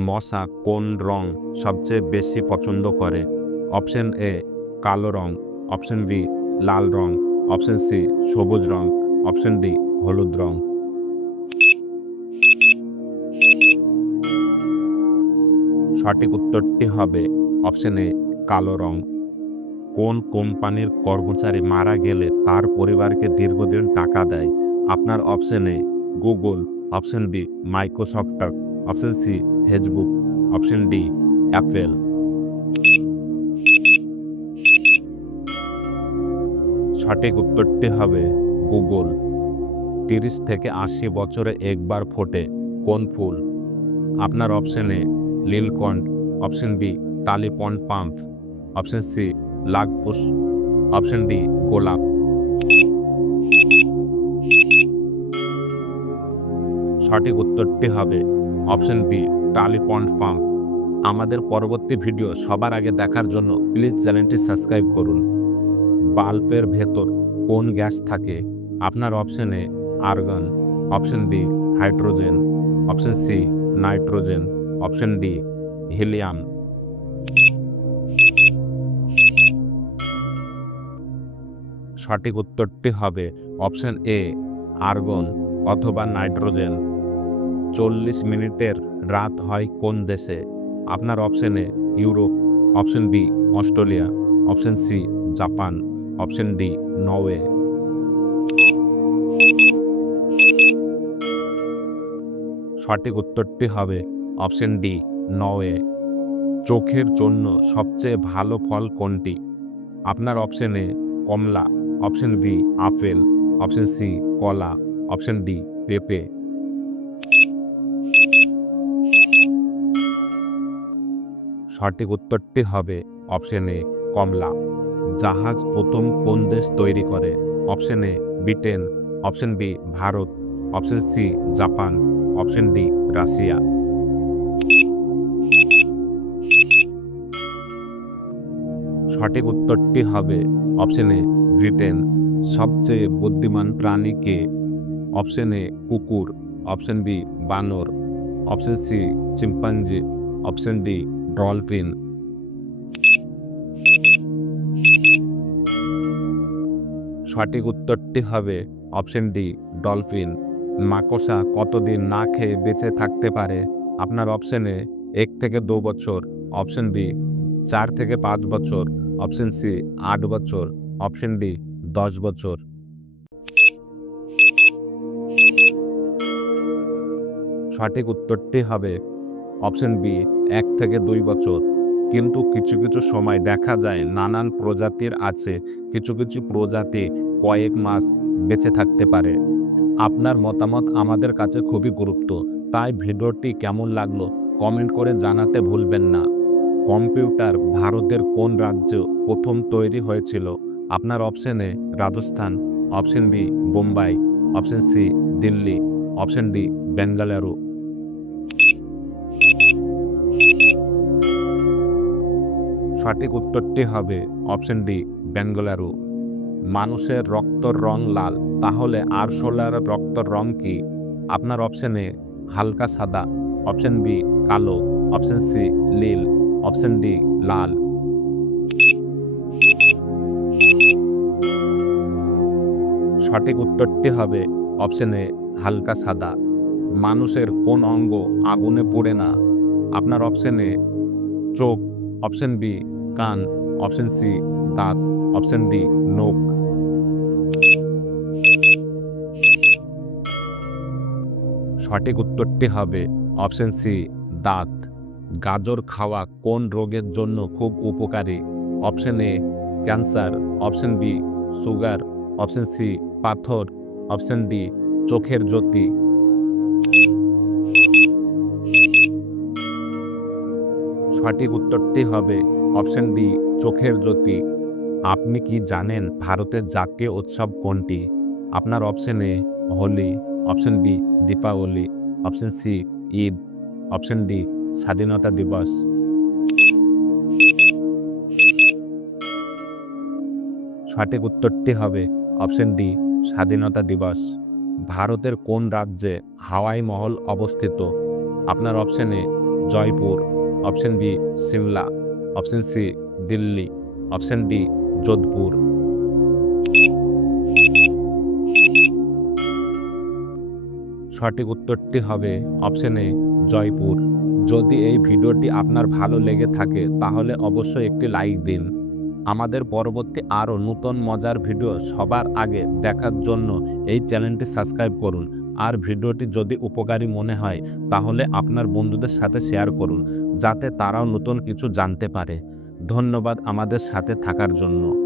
মশা কোন রং সবচেয়ে বেশি পছন্দ করে? অপশন এ কালো রং, অপশন বি লাল রং, অপশন সি সবুজ রং, অপশন ডি হলুদ রং। সঠিক উত্তরটি হবে অপশন এ কালো রং। কোন কোম্পানির কর্মচারী মারা গেলে তার পরিবারকে দীর্ঘদিন টাকা দেয়? আপনার option A Google, option B Microsoft, option C Facebook, option D Apple. সঠিক উত্তরটি হবে গুগল। 30 থেকে 80 বছরে একবার ফোটে কোন ফুল? আপনার অপশন এ নীলকণ্ঠ, অপশন বি টালিপন পাম্প, অপশন সি লাগপুস, অপশন ডি গোলাপ। সঠিক উত্তরটি হবে অপশন বি টালিপন পাম্প। আমাদের পরবর্তী ভিডিও সবার আগে দেখার জন্য প্লিজ চ্যানেলটি সাবস্ক্রাইব করুন। বাল্বের ভেতর কোন গ্যাস থাকে? আপনার option A argon, option B hydrogen, option C nitrogen, option D helium. সঠিক উত্তরটি হবে অপশন এ আর্গন অথবা নাইট্রোজেন। 40 মিনিটের রাত হয় কোন দেশে? আপনার option A Europe, option B Australia, option C Japan, option D Norway. সঠিক উত্তরটি হবে অপশন ডি নরওয়ে। চোখের জন্য সবচেয়ে ভালো ফল কোনটি? আপনার অপশন এ কমলা, option B apple, option C কলা, অপশন ডি পেঁপে। সঠিক উত্তরটি হবে অপশন এ কমলা। জাহাজ প্রথম কোন দেশ তৈরি করে? Option A Britain, option B Bharat, option C Japan, option D Russia. সঠিক উত্তরটি হবে অপশন এ ব্রিটেন। সবচেয়ে বুদ্ধিমান প্রাণী কে? অপশন এ কুকুর, অপশন বি বানর, option C chimpanzee, option D dolphin. সঠিক উত্তরটি হবে অপশন ডি ডলফিন। মাকড়সা কতদিন না খেয়ে বেঁচে থাকতে পারে? আপনার অপশন এ 1 থেকে 2 বছর, অপশন বি 4 থেকে 5 বছর, অপশন সি 8 বছর, অপশন ডি 10 বছর। সঠিক উত্তরটি হবে অপশন বি 1 থেকে 2 বছর। কিন্তু কিছু কিছু সময় দেখা যায় নানান প্রজাতির আছে, কিছু কিছু প্রজাতি কয়েক মাস বেঁচে থাকতে পারে। আপনার মতামত আমাদের কাছে খুবই গুরুত্ব, তাই ভিডিওটি কেমন লাগলো কমেন্ট করে জানাতে ভুলবেন না। কম্পিউটার ভারতের কোন রাজ্যে প্রথম তৈরি হয়েছিল? আপনার option A Rajasthan, option B Bombay, option C Delhi, option D Bengaluru. সঠিক উত্তরটি হবে অপশন ডি বেঙ্গালুরু। মানুষের রক্তর রং লাল, তাহলে আরশোলার রক্তর রং কি? আপনার অপশন এ হালকা সাদা, অপশন বি কালো, অপশন সি নীল, অপশন ডি লাল। সঠিক উত্তরটি হবে অপশন এ হালকা সাদা। মানুষের কোন অঙ্গ আগুনে পোড়ে না? আপনার অপশন এ চোখ, অপশন বি কান, অপশন সি দাঁত, অপশন ডি নখ। সঠিক উত্তরটি হবে অপশন সি দাঁত। গাজর খাওয়া কোন রোগের জন্য খুব উপকারী? Option A cancer, option B sugar, option C পাথর, অপশন ডি চোখের জ্যোতি। সঠিক উত্তরটি হবে অপশন ডি চোখের জ্যোতি। আপনি কি জানেন ভারতের জাতীয় উৎসব কোনটি? আপনার option A Holi, option B Deepavali, option C Eid, option D স্বাধীনতা দিবস। সঠিক উত্তরটি হবে অপশন ডি স্বাধীনতা দিবস। ভারতের কোন রাজ্যে হাওয়াই মহল অবস্থিত? আপনার option A Jaipur, option B Shimla, option C Delhi, option D Jodhpur. সঠিক উত্তরটি হবে অপশন এ জয়পুর। যদি এই ভিডিওটি আপনার ভালো লেগে থাকে তাহলে অবশ্যই একটি লাইক দিন। আমাদের পরবর্তী আরও নতুন মজার ভিডিও সবার আগে দেখার জন্য এই চ্যানেলটি সাবস্ক্রাইব করুন। আর ভিডিওটি যদি উপকারী মনে হয় তাহলে আপনার বন্ধুদের সাথে শেয়ার করুন, যাতে তারাও নতুন কিছু জানতে পারে। ধন্যবাদ আমাদের সাথে থাকার জন্য।